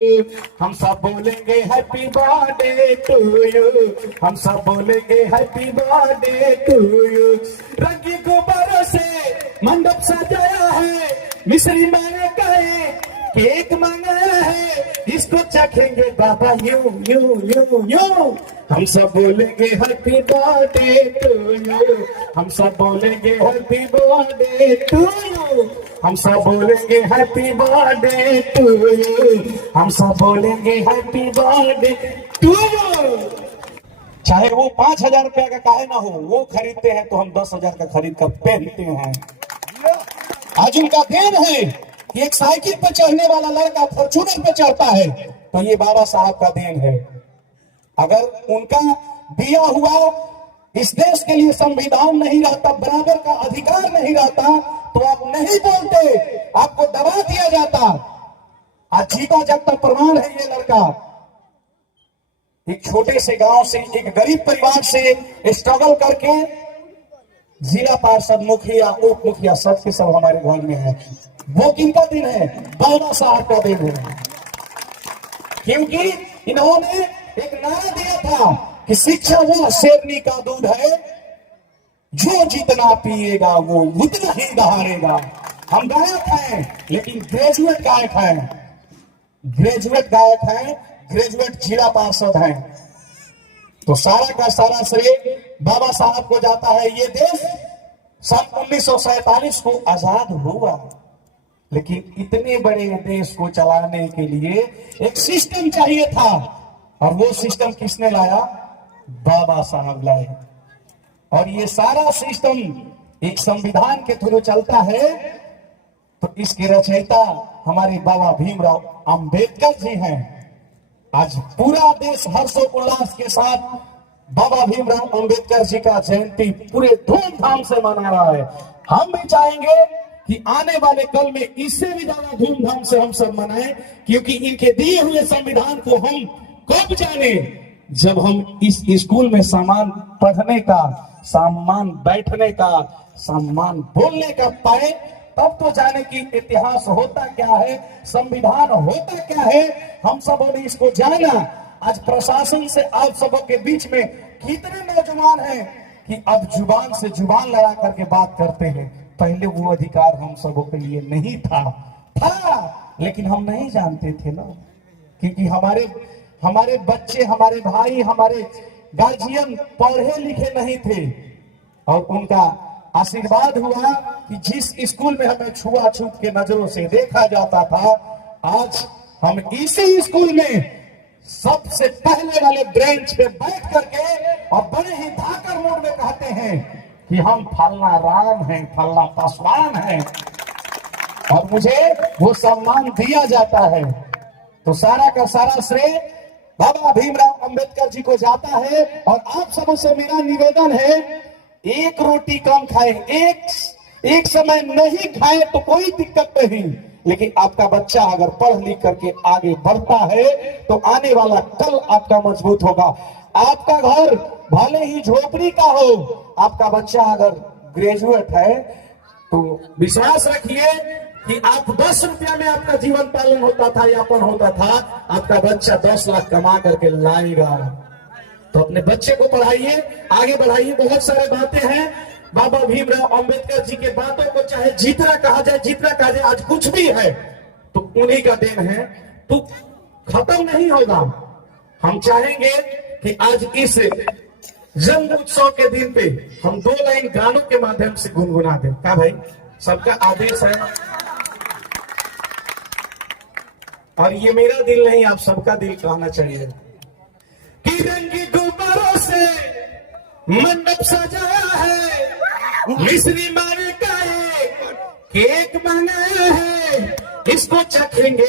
हम सब बोलेंगे हैप्पी बर्थडे टू यू। हम सब बोलेंगे हैप्पी बर्थडे टू यू। रंगी गुब्बारों से मंडप सजाया है, मिश्री मांगे कहे, केक मंगाया है, इसको चखेंगे बाबा यू यू यू यू। हम सब बोलेंगे हैप्पी बर्थडे टू यू। हम सब बोलेंगे हैप्पी बर्थडे टू यू। हम सब बोलेंगे हैप्पी बर्थडे टू यू। हम सब बोलेंगे हैप्पी बर्थडे टू यू। चाहे वो 5,000 रुपया का काहे ना हो, वो खरीदते हैं तो हम 10,000 का खरीद कर पहनते हैं। आज उनका देन है कि एक साइकिल पर चढ़ने वाला लड़का फॉर्च्यूनर पे चढ़ता है, तो ये बाबा साहब का देन है। अगर उनका दिया हुआ इस देश के लिए संविधान नहीं रहता, बराबर का अधिकार नहीं रहता, तो आप नहीं बोलते, आपको दबा दिया जाता। आज जीता जागता प्रमाण है ये लड़का। एक छोटे से गांव से, एक गरीब परिवार से स्ट्रगल करके जिला पार्षद, मुखिया, उप मुखिया सबके सब हमारे घर में है। वो किनका दिन है? बाबा साहब का दिन है। क्योंकि इन्होंने एक नारा दिया था कि शिक्षा वो शेरनी का दूध है, जो जितना पिएगा वो उतना ही दहाड़ेगा। हम गायक हैं लेकिन ग्रेजुएट गायक हैं, ग्रेजुएट गायक हैं, ग्रेजुएट जिला पार्षद हैं। तो सारा का सारा श्रेय बाबा साहब को जाता है। ये देश सन 1947 को आजाद हुआ, लेकिन इतने बड़े देश को चलाने के लिए एक सिस्टम चाहिए था, और वो सिस्टम किसने लाया? बाबा साहब लाए। और ये सारा सिस्टम एक संविधान के थ्रू चलता है। तो इसके रचयिता हमारे बाबा भीमराव अंबेडकर जी हैं। आज पूरा देश हर्षोल्लास के साथ बाबा भीमराव अंबेडकर जी का जयंती पूरे धूमधाम से मना रहा है। हम भी चाहेंगे कि आने वाले कल में इससे भी ज्यादा धूमधाम से हम सब मनाएं, क्योंकि इनके दिए हुए संविधान को हम कब जाने, जब हम इस स्कूल में सामान पढ़ने का, सामान बैठने का, सामान बोलने का पाए, तब तो जाने कि इतिहास होता क्या है, संविधान होता क्या है। हम सबों ने इसको जाना। आज प्रशासन से आप सबों के बीच में कितने नौजवान हैं कि अब जुबान से जुबान लड़ा करके बात करते हैं। पहले वो अधिकार हम सबों के लिए नहीं था, लेकिन हम नहीं जानते थे ना, क्योंकि हमारे बच्चे, हमारे भाई, हमारे गार्जियन पढ़े लिखे नहीं थे, और उनका आशीर्वाद हुआ कि जिस स्कूल में हमें छुआछूत के नजरों से देखा जाता था, आज हम इसी स्कूल में सबसे पहले वाले ब्रेंच पे बैठ करके और बड़े ही धाकर मोड में कहते हैं कि हम फलना राम हैं, फलना पासवान हैं, और मुझे वो सम्मान दिया जाता है। तो सारा का सारा श्रेय बाबा भीमराव अंबेडकर जी को जाता है। और आप सबों से मेरा निवेदन है, एक रोटी कम खाए, एक समय नहीं खाए तो कोई दिक्कत नहीं, लेकिन आपका बच्चा अगर पढ़ लिख करके आगे बढ़ता है तो आने वाला कल आपका मजबूत होगा। आपका घर भले ही झोपड़ी का हो, आपका बच्चा अगर ग्रेजुएट है तो विश्वास रखिए कि आप 10 रुपया में आपका जीवन पालन होता था, यापन होता था, आपका बच्चा 10 लाख कमा करके लाएगा। तो अपने बच्चे को पढ़ाइए, आगे बढ़ाइए। बहुत सारे बातें हैं बाबा भीमराव अंबेडकर जी के बातों को चाहे जितना कहा जाए, जितना कहा जाए, आज कुछ भी है तो उन्हीं का देन है, तो खत्म नहीं होगा। हम चाहेंगे कि आज इस जन्म उत्सव के दिन पे हम 2 लाइन गानों के माध्यम से गुनगुना दें। क्या भाई, सबका आदेश है, और ये मेरा दिल नहीं, आप सबका दिल कहना चाहिए कि रंगी गुब्बारों से मंडप सजाया है, मिश्री मारे का केक मंगाया है, इसको चखेंगे।